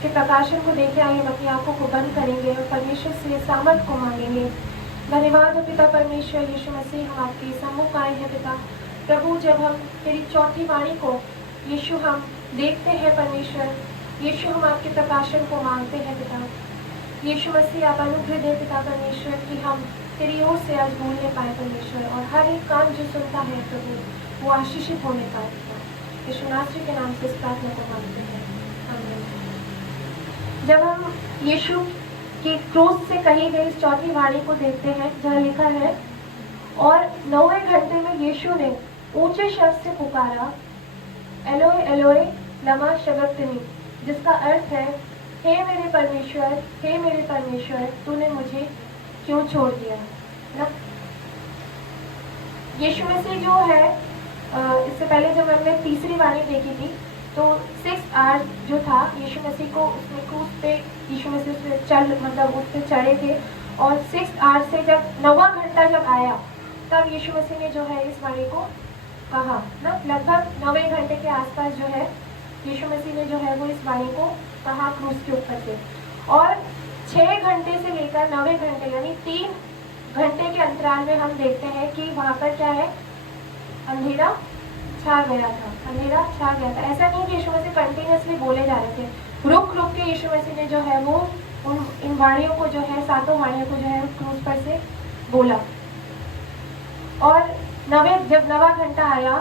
के प्रकाशन को देखे आइए हम अपनी आंखों को बंद करेंगे और परमेश्वर से सामर्थ को मांगेंगे। धन्यवाद हो पिता परमेश्वर यीशु मसीह, हम आपके सम्मुख आए हैं पिता प्रभु। जब हम तेरी चौथी वाणी को यीशु हम देखते हैं परमेश्वर, यीशु हम आपके प्रकाशन को मांगते हैं पिता। यीशु मसीह आप अनुग्रह दे पिता परमेश्वर कि हम तेरी ओर से आज बोलने पाए परमेश्वर, और हर एक कान जो सुनता है प्रभु वो आशीषित होने पाए पिता। यीशु नासरी के नाम से इस प्रार्थना को मांगते हैं, आमीन। जब हम यीशु की क्रूस से कही गई इस चौथी वाणी को देखते हैं जहाँ लिखा है, और 9वें घंटे में यीशु ने ऊंचे शब्द से पुकारा, एलोए एलोए लमा शबक्तनी, जिसका अर्थ है, हे मेरे परमेश्वर, हे मेरे परमेश्वर, तूने मुझे क्यों छोड़ दिया ना। यीशु मसीह जो है, इससे पहले जब हमने तीसरी वाणी देखी थी तो 6 आवर जो था यीशु मसीह को, उसमें क्रूस पे यीशु मसीह उस पे मतलब उस पे चढ़े थे, और 6 आवर से जब 9वां घंटा जब आया तब यीशु मसीह ने जो है इस वाणी को कहा ना। लगभग 9वें घंटे के आसपास जो है यीशु मसीह ने जो है वो इस वाणी को कहा क्रूस के ऊपर से, और 6 घंटे से लेकर 9वें घंटे यानी 3 घंटे के अंतराल में हम देखते हैं कि वहाँ पर क्या है, अंधेरा छा गया था, अंधेरा छा गया था। ऐसा नहीं कि यीशु मसीह कंटिन्यूसली बोले जा रहे थे, रुक रुक के यीशु मसीह ने जो है वो इन वाणियों को जो है, 7 वाणियों को जो है क्रूस पर से बोला। और जब 9वां घंटा आया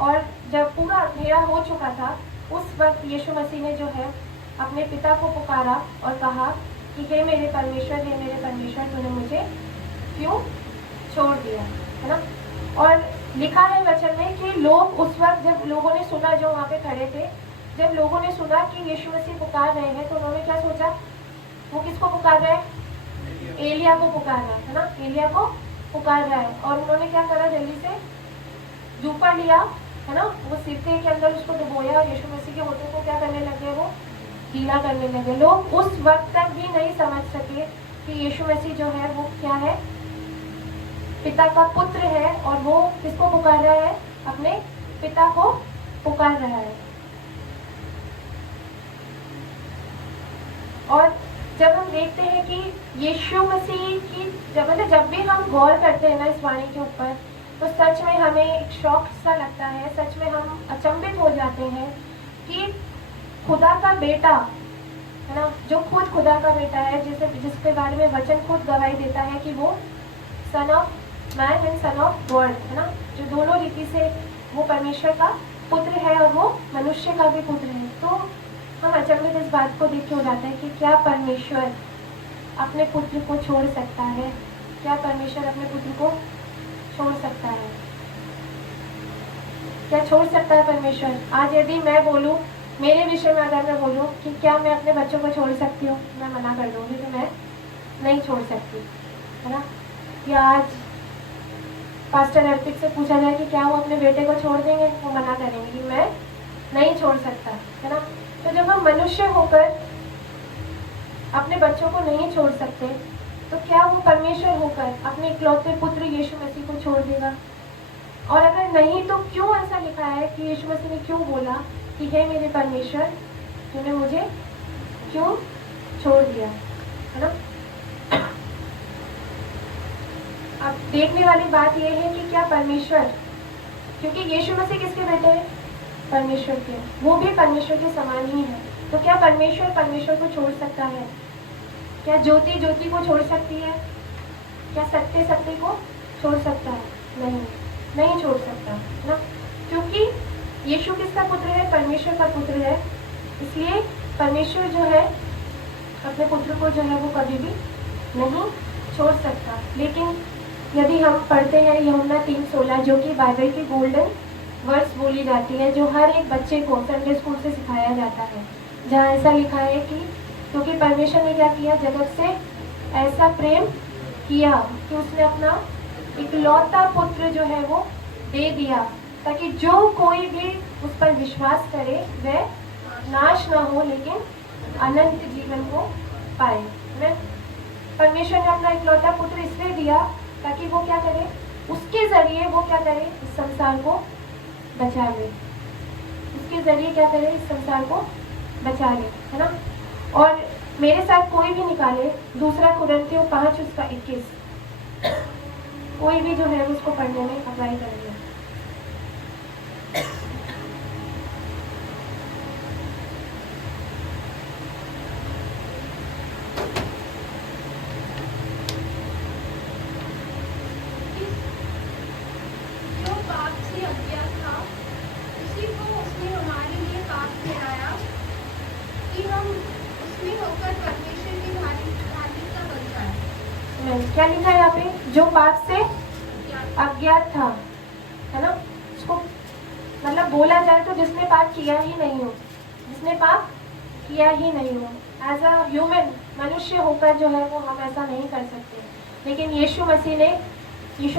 और जब पूरा अंधेरा हो चुका था, उस वक्त यीशु मसीह ने जो है अपने पिता को पुकारा और कहा कि हे मेरे परमेश्वर, हे मेरे परमेश्वर, तूने मुझे क्यों छोड़ दिया, है ना। और लिखा है वचन में कि लोग उस वक्त, जब लोगों ने सुना, जो वहाँ पे खड़े थे, जब लोगों ने सुना कि यीशु मसीह पुकार रहे हैं, तो उन्होंने क्या सोचा, वो किसको पुकार रहे हैं, एलिया को पुकार रहा है ना, एलिया को पुकार रहा है। और उन्होंने क्या करा, जल्दी से जूफा लिया, है ना, वो सिरके के अंदर उसको डुबोया और यीशु मसीह के होठों को क्या करने लगे, वो गीला करने लगे। लोग उस वक्त तक भी नहीं समझ सके कि यीशु मसीह जो है वो क्या है, पिता का पुत्र है, और वो किसको पुकार रहा है, अपने पिता को पुकार रहा है। और जब हम देखते हैं कि यीशु मसीह की जब भी हम गौर करते हैं ना इस वाणी के ऊपर, तो सच में हमें एक शौक सा लगता है, सच में हम अचंभित हो जाते हैं कि खुदा का बेटा, है ना, जो खुद खुदा का बेटा है, जिसके बारे में वचन खुद गवाही देता है कि वो son of man and son of God, है ना, जो दोनों रीति से वो परमेश्वर का पुत्र है और वो मनुष्य का भी पुत्र है। तो हम अचंभित इस बात को देख के हो जाते हैं कि क्या परमेश्वर अपने पुत्र को छोड़ सकता है, क्या परमेश्वर अपने पुत्र को छोड़ सकता है, क्या छोड़ सकता है परमेश्वर। आज यदि मैं बोलूं, मेरे विषय में अगर मैं बोलूं कि क्या मैं अपने बच्चों को छोड़ सकती हूँ, मैं मना कर दूँगी कि मैं नहीं छोड़ सकती, है ना। या आज पास्टर अर्पित से पूछा जाए कि क्या वो अपने बेटे को छोड़ देंगे, वो मना करेंगे कि मैं नहीं छोड़ सकता, है ना। तो जब हम मनुष्य होकर अपने बच्चों को नहीं छोड़ सकते, तो क्या वो परमेश्वर होकर अपने इकलौते पुत्र यीशु मसीह को छोड़ देगा। और अगर नहीं, तो क्यों ऐसा लिखा है कि यीशु मसीह ने क्यों बोला कि हे मेरे परमेश्वर, तूने मुझे क्यों छोड़ दिया, है ना। अब देखने वाली बात यह है कि क्या परमेश्वर, क्योंकि यीशु मसीह किसके बेटे हैं, परमेश्वर के, वो भी परमेश्वर के समान ही है, तो क्या परमेश्वर को छोड़ सकता है। क्या ज्योति ज्योति को छोड़ सकती है, क्या सत्य सत्य को छोड़ सकता है, नहीं छोड़ सकता, है ना। क्योंकि यीशु किसका पुत्र है, परमेश्वर का पुत्र है, इसलिए परमेश्वर जो है अपने पुत्र को जो है वो कभी भी नहीं छोड़ सकता। लेकिन यदि हम पढ़ते हैं यूहन्ना 3:16, जो कि बाइबल की गोल्डन वर्ड्स बोली जाती है, जो हर एक बच्चे को संडे स्कूल से सिखाया जाता है, जहाँ ऐसा लिखा है कि क्योंकि परमेश्वर ने क्या किया, जगत से ऐसा प्रेम किया कि उसने अपना इकलौता पुत्र जो है वो दे दिया, ताकि जो कोई भी उस पर विश्वास करे वह नाश ना हो लेकिन अनंत जीवन को पाए। परमेश्वर ने अपना इकलौता पुत्र इसलिए दिया ताकि वो क्या करे, उसके जरिए वो क्या करे, इस संसार को बचा ले, उसके जरिए क्या करे, इस संसार को बचा ले, है ना। और मेरे साथ कोई भी निकाले 2 कुरिन्थियों 5:21, कोई भी जो है उसको पढ़ने में अप्लाई करेंगे। जो पाप से अज्ञात था उसी को उसने हमारे लिए पाप ठहराया कि हम उसमें होकर परमेश्वर की धार्मिकता बन जाए। क्या लिखा है यहाँ पे? जो पाप से अज्ञात था, है ना? उसको मतलब बोला जाए तो जिसने पाप किया ही नहीं हो, जिसने पाप किया ही नहीं हो। एज अ ह्यूमन, मनुष्य होकर जो है वो हम ऐसा नहीं कर सकते, लेकिन यीशु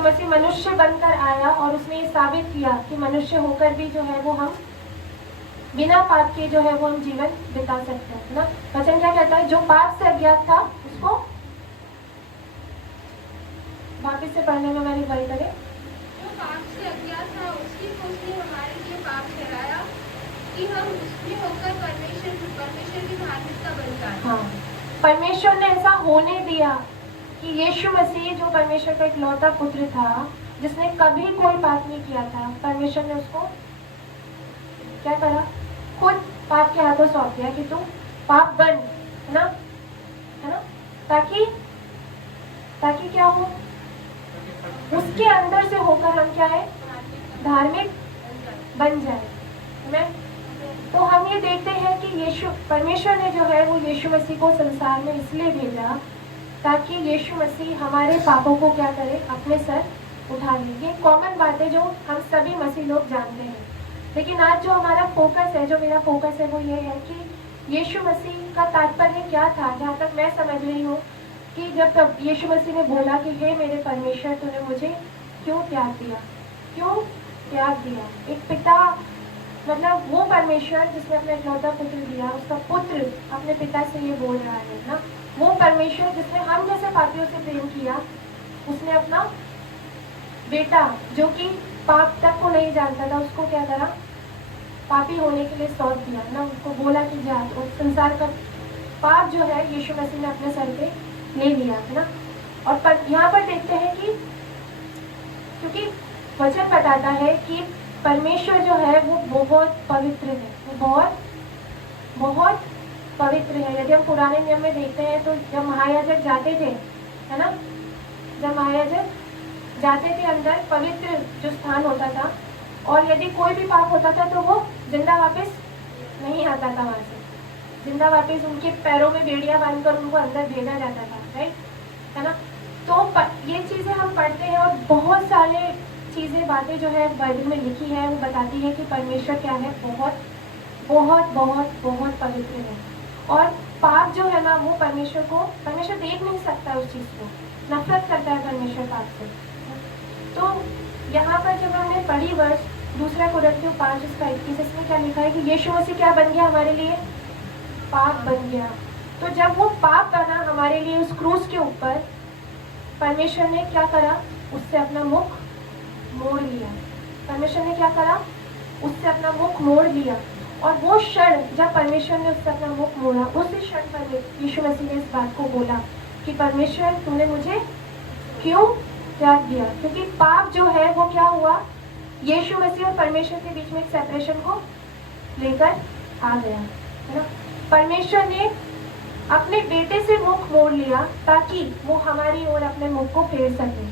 मसीह मनुष्य बनकर आया और उसने ये साबित किया कि मनुष्य होकर भी जो है वो हम बिना पाप के जो है वो हम जीवन बिता सकते हैं, ना? वचन क्या कहता है? जो पाप से अज्ञात था उसको वापिस से पढ़ने में मेरी वही करे। जो पाप से अज्ञात था उसी को उसने हमारे लिए पाप ठहराया कि हम उसमें होकर परमेश्वर की धार्मिकता बन जाए। हाँ, परमेश्वर ने ऐसा होने दिया कि यीशु मसीह जो परमेश्वर का इकलौता पुत्र था, जिसने कभी कोई पाप नहीं किया था, परमेश्वर ने उसको क्या करा? खुद पाप के हाथों सौंप दिया कि तू पाप बन, है ना? ताकि क्या हो? उसके अंदर से होकर हम क्या है? धार्मिक बन जाए। मैं तो हम ये देखते हैं कि परमेश्वर ने जो है वो यीशु मसीह को संसार में इसलिए भेजा ताकि यीशु मसीह हमारे पापों को क्या करे? अपने सर उठा ले। ये कॉमन बात है जो हम सभी मसीह लोग जानते हैं, लेकिन आज जो हमारा फोकस है, जो मेरा फोकस है, वो ये है कि यीशु मसीह का तात्पर्य क्या था। जहाँ तक मैं समझ रही हूँ कि जब तब यीशु मसीह ने बोला कि हे मेरे परमेश्वर, तूने मुझे क्यों त्याग दिया? क्यों त्याग दिया? एक पिता, मतलब वो परमेश्वर जिसने अपना इकलौता पुत्र दिया, उसका पुत्र अपने पिता से ये बोल रहा है ना। वो परमेश्वर जिसने हम जैसे पापियों से प्रेम किया, उसने अपना बेटा जो कि पाप तक को नहीं जानता था, उसको क्या करा? पापी होने के लिए सौंप दिया ना। उसको बोला कि जा, और संसार का पाप जो है यीशु मसीह ने अपने सर पे ले लिया, है ना। और यहाँ पर देखते हैं कि क्योंकि वचन बताता है कि परमेश्वर जो है वो बहुत पवित्र है, वो बहुत बहुत पवित्र है। यदि हम पुराने नियम में देखते हैं तो जब महायाजक जाते थे, है ना, जब महायाजक जाते थे अंदर, पवित्र जो स्थान होता था, और यदि कोई भी पाप होता था तो वो जिंदा वापस नहीं आता था वहां से। जिंदा वापस उनके पैरों में बेड़ियां बांधकर उनको अंदर भेजा जाता था, राइट, है ना। तो ये चीजें हम पढ़ते हैं और बहुत सारे चीजें, बातें जो है बाइबल में लिखी है, वो बताती है कि परमेश्वर क्या है? बहुत बहुत बहुत बहुत पवित्र है। और पाप जो है ना, वो परमेश्वर देख नहीं सकता उस चीज को, नफरत करता है परमेश्वर पाप से। तो यहाँ पर जब हमने पढ़ी वर्ष 2 कुरिन्थियों 5:21, इसमें क्या लिखा है कि यीशु मसीह क्या बन गया? हमारे लिए पाप बन गया। तो जब वो पाप बना हमारे लिए उस क्रूस के ऊपर, परमेश्वर ने क्या करा? उससे अपना मुख मोड़ लिया। परमेश्वर ने क्या करा? उससे अपना मुख मोड़ लिया। और वो क्षण जब परमेश्वर ने उससे अपना मुख मोड़ा, उसी क्षण पर यीशु मसीह ने इस बात को बोला कि परमेश्वर, तूने मुझे क्यों त्याग दिया? क्योंकि पाप जो है वो क्या हुआ? यीशु मसीह और परमेश्वर के बीच में एक सेपरेशन को लेकर आ गया, है ना। परमेश्वर ने अपने बेटे से मुख मोड़ लिया ताकि वो हमारी ओर अपने मुख को फेर सके।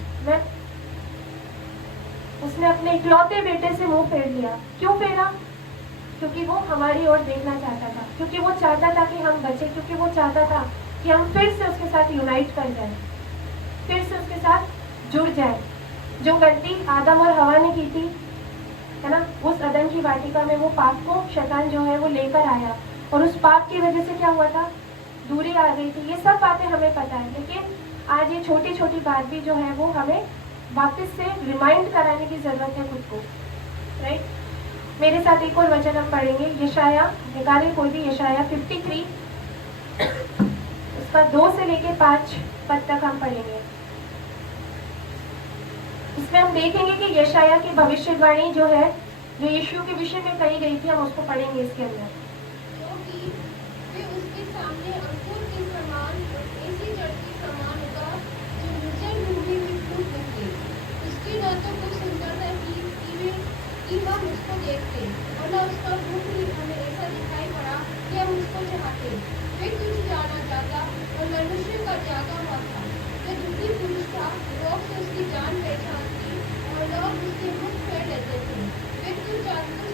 उसने अपने इकलौते बेटे से मुंह फेर लिया। क्यों फेरा? क्योंकि वो हमारी ओर देखना चाहता था, क्योंकि वो चाहता था कि हम बचे, क्योंकि वो चाहता था कि हम फिर से उसके साथ यूनाइट कर जाए, फिर से उसके साथ जुड़ जाए। जो गलती आदम और हवा ने की थी, है ना, उस अदन की वाटिका में वो पाप को शैतान जो है वो लेकर आया, और उस पाप की वजह से क्या हुआ था? दूरी आ गई थी। ये सब बातें हमें पता है, लेकिन आज ये छोटी छोटी बात भी जो है वो हमें वापस से रिमाइंड कराने की जरूरत है खुद को, राइट। मेरे साथ एक और वचन हम पढ़ेंगे, यशाया, निकाले कोई भी, यशाया 53 उसका 2 से लेके 5 पद तक हम पढ़ेंगे। इसमें हम देखेंगे कि यशाया की भविष्यवाणी जो है, जो यीशु के विषय में कही गई थी, हम उसको पढ़ेंगे इसके अंदर। क्योंकि वे उसके सामने थे। वे तुच्छ जाना जाता और मनुष्य का त्यागा हुआ था। वह दुखी पुरुष था, लोग से उसकी जान पहचान थी और लोग उससे मुख फेर लेते थे। वे तुच्छ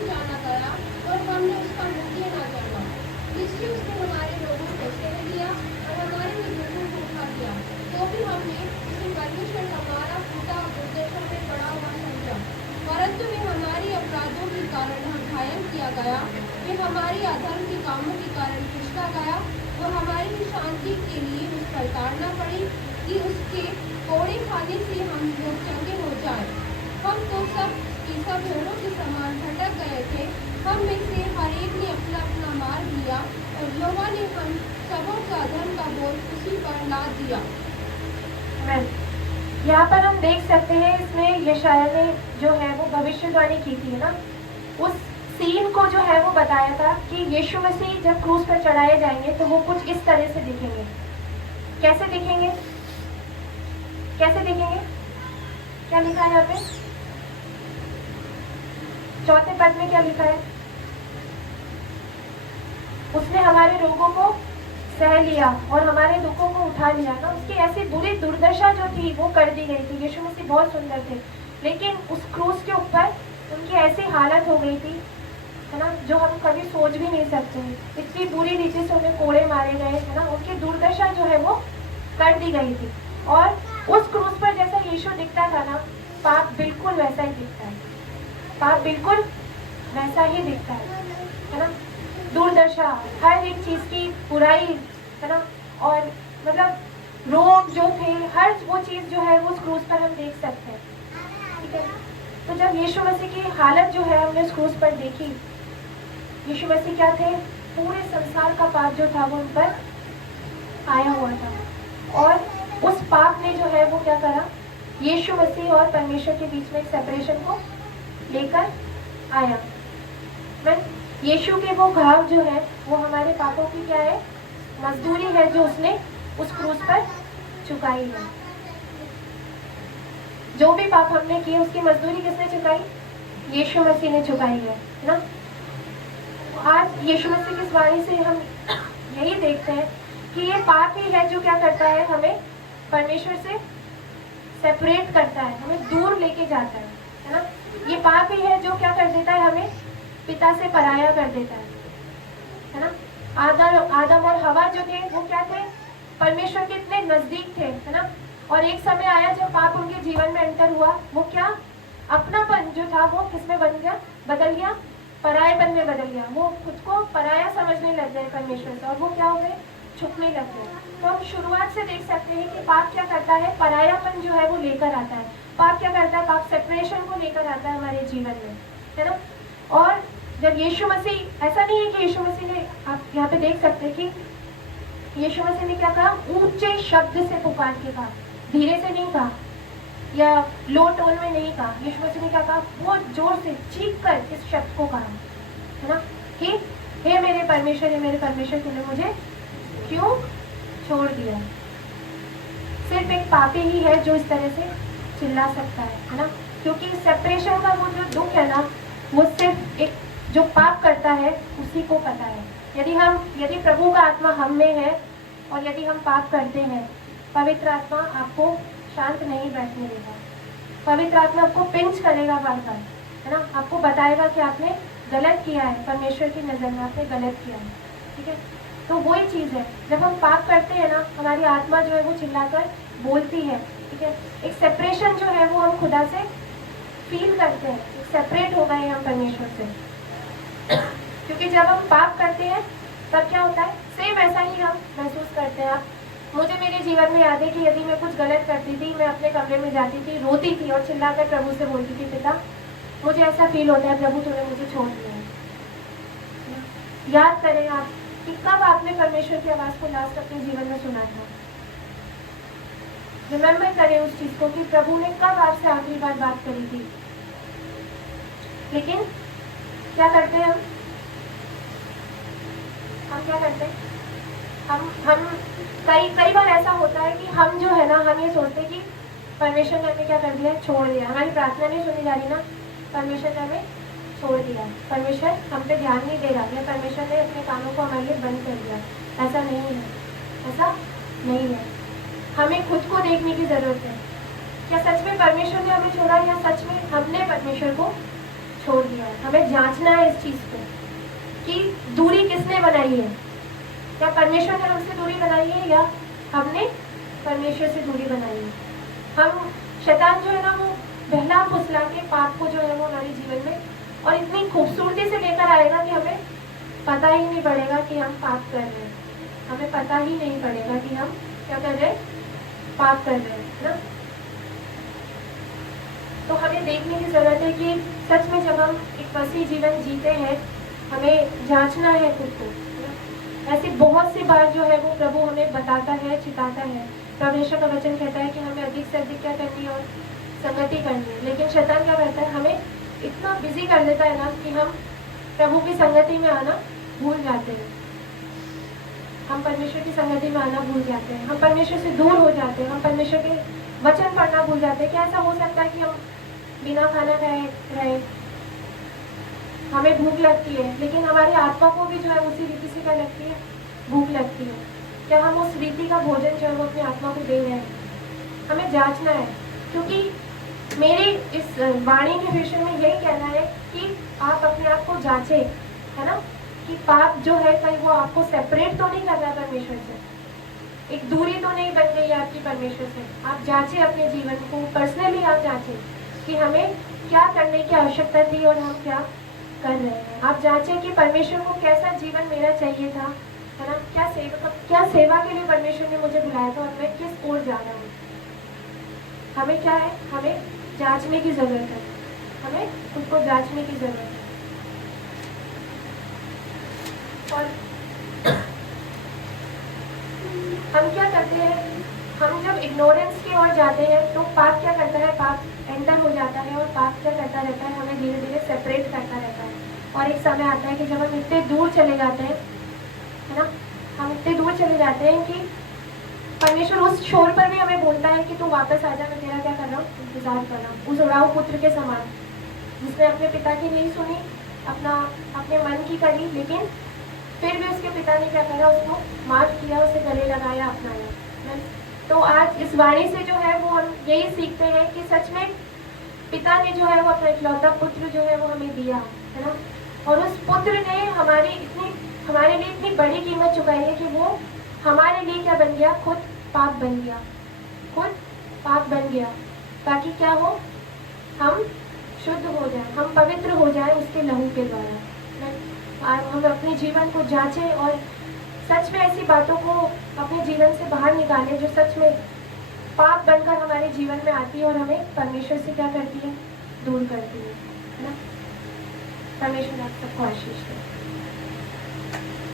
जाना गया और हमने उसका मुझे ना जाना। निश्चय उसने हमारे लोगों को सह लिया और हमारे बुजुर्गों को उठा दिया। तो भी हमने उसे परमेश्वर हमारा पिता दुर्दशा में पड़ा हुआ समझा। परंतु वे हमारी अपराधों के कारण घायल किया गया, वे हमारी अधर्म के कामों के कारण खींचा गया। वो हमारी शांति के लिए उस पर ताड़ना पड़ी कि उसके कोड़े खाने से हम लोग चंगे हो जाए। हम तो सब भेड़ों के समान भटक गए थे, हम में से हर एक ने अपना अपना मार्ग लिया और यहोवा ने हम सबों का अधर्म का बोझ उसी पर लाद दिया। यहाँ पर हम देख सकते हैं, इसमें यशाया ने जो है वो भविष्यवाणी की थी ना, उस सीन को जो है वो बताया था कि यीशु मसीह जब क्रूस पर चढ़ाए जाएंगे तो वो कुछ इस तरह से दिखेंगे। कैसे दिखेंगे? कैसे दिखेंगे? क्या लिखा है यहाँ पे? चौथे पद में क्या लिखा है? उसने हमारे रोगों को सह लिया और हमारे दुखों को उठा लिया ना। उसकी ऐसी बुरी दुर्दशा जो थी वो कर दी गई थी। यीशु मसीह बहुत सुंदर थे, लेकिन उस क्रूस के ऊपर उनकी ऐसी हालत हो गई थी, है ना, जो हम कभी सोच भी नहीं सकते। इतनी बुरी रीति से उन्हें कोड़े मारे गए, है ना, उनकी दुर्दशा जो है वो कर दी गई थी। और उस क्रूस पर जैसा यीशु दिखता था ना, पाप बिल्कुल वैसा ही दिखता है। पाप बिल्कुल वैसा ही दिखता है ना। दुर्दशा, हर एक चीज की बुराई, है ना, और मतलब रोग जो थे, हर वो चीज जो है वो उस क्रूस पर हम देख सकते हैं। ठीक है, तो जब यीशु मसीह की हालत जो है हमने उस क्रूस पर देखी, यीशु मसीह क्या थे? पूरे संसार का पाप जो था वो उन पर आया हुआ था और उस पाप ने जो है वो क्या करा? यीशु मसीह और परमेश्वर के बीच में एक सेपरेशन को लेकर आया। यीशु के वो घाव जो है वो हमारे पापों की क्या है? मजदूरी है, जो उसने उस क्रूस पर चुकाई है। जो भी पाप हमने किए उसकी मजदूरी किसने चुकाई? यीशु मसीह ने चुकाई है ना। आज यीशु मसीह की वाणी से हम यही देखते हैं कि ये पाप ही है जो क्या करता है? हमें परमेश्वर से सेपरेट करता है, हमें दूर लेके जाता है ना। ये पाप ही है जो क्या कर देता है? हमें पिता से पराया कर देता है ना। आदम और हवा जो थे वो क्या थे? परमेश्वर के इतने नजदीक थे, है ना। और एक समय आया जब पाप उनके जीवन में एंटर हुआ, वो क्या? अपनापन जो था वो किसमें बन गया? बदल गया, परायेपन में बदल गया। वो खुद को पराया समझने लग गए परमेश्वर से, और वो क्या हो गए? छुपने लग गए। तो हम शुरुआत से देख सकते हैं कि पाप क्या करता है? परायापन जो है वो लेकर आता है। पाप क्या करता है? पाप सेपरेशन को लेकर आता है हमारे जीवन में, है ना। और जब यीशु मसीह, ऐसा नहीं है कि यीशु मसीह ने, आप यहाँ पे देख सकते हैं कि यीशु मसीह ने क्या कहा? ऊंचे शब्द से पुकार के कहा, धीरे से नहीं कहा या लो टोन में नहीं कहा। यीशु मसीह ने क्या कहा? बहुत जोर से चीख कर इस शब्द को कहा, है ना, कि हे मेरे परमेश्वर, तूने मुझे क्यों छोड़ दिया? सिर्फ एक पापी ही है जो इस तरह से चिल्ला सकता है ना। क्योंकि सेपरेशन का वो जो दुख है ना, वो सिर्फ एक जो पाप करता है उसी को पता है। यदि प्रभु का आत्मा हम में है और यदि हम पाप करते हैं, पवित्र आत्मा आपको शांत नहीं बैठने देगा। पवित्र आत्मा आपको पिंच करेगा बार-बार, है ना, आपको बताएगा कि आपने गलत किया है, परमेश्वर की नज़र में आपने गलत किया है। ठीक है, तो वही चीज़ है, जब हम पाप करते हैं ना, हमारी आत्मा जो है वो चिल्लाकर बोलती है। ठीक है, एक सेपरेशन जो है वो हम खुदा से फील करते हैं, एक सेपरेट हो गए हम परमेश्वर से। क्योंकि जब हम पाप करते हैं तब क्या होता है? सेम ऐसा ही हम महसूस करते हैं। मुझे मेरे जीवन में याद है कि यदि मैं कुछ गलत करती थी, मैं अपने कमरे में जाती थी, रोती थी और चिल्लाकर प्रभु से बोलती थी, पिता मुझे ऐसा फील होता है, प्रभु तूने मुझे छोड़ दिया है। याद करें आप कि कब आपने परमेश्वर की आवाज़ को लास्ट अपने जीवन में सुना था। रिमेम्बर करें उस चीज़ को कि प्रभु ने कब आपसे आखिरी बार बात करी थी। लेकिन क्या करते हैं हम क्या करते हैं? हम कई बार ऐसा होता है कि हम जो है ना, हम ये सोचते हैं कि परमेश्वर ने हमें क्या कर दिया? छोड़ दिया। हमारी प्रार्थना नहीं सुनी जा रही ना, परमेश्वर ने हमें छोड़ दिया, परमेश्वर हम पे ध्यान नहीं दे रहा, या परमेश्वर ने अपने कानों को हमारे लिए बंद कर दिया। ऐसा नहीं है, ऐसा नहीं है। हमें खुद को देखने की ज़रूरत है। क्या सच में परमेश्वर ने हमें छोड़ा या सच में हमने परमेश्वर को छोड़ दिया है? हमें जांचना है इस चीज़ को कि दूरी किसने बनाई है। क्या परमेश्वर ने हमसे दूरी बनाई है या हमने परमेश्वर से दूरी बनाई है? हम शैतान जो है ना वो बहला फुसला के पाप को जो है वो हमारे जीवन में और इतनी खूबसूरती से लेकर आएगा कि हमें पता ही नहीं पड़ेगा कि हम पाप कर रहे हैं। हमें पता ही नहीं पड़ेगा कि हम क्या कर रहे हैं, पाप कर रहे हैं ना। तो हमें देखने की ज़रूरत है कि सच में जब हम एक मसीह जीवन जीते हैं हमें जांचना है खुद को। ऐसी बहुत सी बार जो है वो प्रभु हमें बताता है, चिताता है। परमेश्वर का वचन कहता है कि हमें अधिक से अधिक क्या करनी है और संगति करनी है। लेकिन शैतान क्या करता है, हमें इतना बिजी कर देता है ना कि हम प्रभु की संगति में आना भूल जाते हैं। हम परमेश्वर की संगति में आना भूल जाते हैं, हम परमेश्वर से दूर हो जाते हैं, हम परमेश्वर के वचन पढ़ना भूल जाते हैं। क्या ऐसा हो सकता है कि हम बिना खाना खाए रहे, हमें भूख लगती है, लेकिन हमारी आत्मा को भी जो है उसी रीति से क्या लगती है, भूख लगती है। क्या हम उस रीति का भोजन जो है वो अपनी आत्मा को दे रहे हैं? हमें जांचना है, क्योंकि मेरी इस वाणी के विषय में यही कहना है कि आप अपने आप को जांचें, है ना, कि पाप जो है कहीं वो आपको सेपरेट तो नहीं कर रहा परमेश्वर से, एक दूरी तो नहीं बन गई आपकी परमेश्वर से। आप जांचें अपने जीवन को, पर्सनली आप जांचें कि हमें क्या करने की आवश्यकता थी और हम क्या कर रहे हैं। आप जांचें कि परमेश्वर को कैसा जीवन मेरा चाहिए था, है ना, क्या सेवा के लिए परमेश्वर ने मुझे बुलाया था और मैं किस ओर जा रहा हूँ। हमें क्या है, हमें जांचने की जरूरत है, हमें खुद को जांचने की जरूरत है। और हम क्या करते हैं, हम जब इग्नोरेंस की ओर जाते हैं तो पाप क्या करता है, पाप एंटर हो जाता है और पाप क्या करता रहता है, हमें धीरे धीरे सेपरेट करता रहता है। और एक समय आता है कि जब हम इतने दूर चले जाते हैं, है ना, हम इतने दूर चले जाते हैं कि परमेश्वर उस छोर पर भी हमें बोलता है कि तू वापस आ जा, मैं तेरा क्या कर रहा हूँ, इंतजार कर रहा हूँ। उस उड़ाऊ पुत्र के समान जिसने अपने पिता की नहीं सुनी, अपने मन की करी, लेकिन फिर भी उसके पिता ने क्या करा, उसको माफ किया, उसे गले लगाया, अपनाया। तो आज इस वाणी से जो है वो हम यही सीखते हैं कि सच में पिता ने जो है वो अपना इकलौता पुत्र जो है वो हमें दिया, है ना, और उस पुत्र ने हमारे लिए इतनी बड़ी कीमत चुकाई है कि वो हमारे लिए क्या बन गया, खुद पाप बन गया, खुद पाप बन गया, ताकि क्या हो, हम शुद्ध हो जाए, हम पवित्र हो जाए उसके लहू के द्वारा। हम अपने जीवन को जांचें और सच में ऐसी बातों को अपने जीवन से बाहर निकालें जो सच में पाप बनकर हमारे जीवन में आती है और हमें परमेश्वर से क्या करती है, दूर करती है ना। परमेश्वर आप सबको आशीष दे।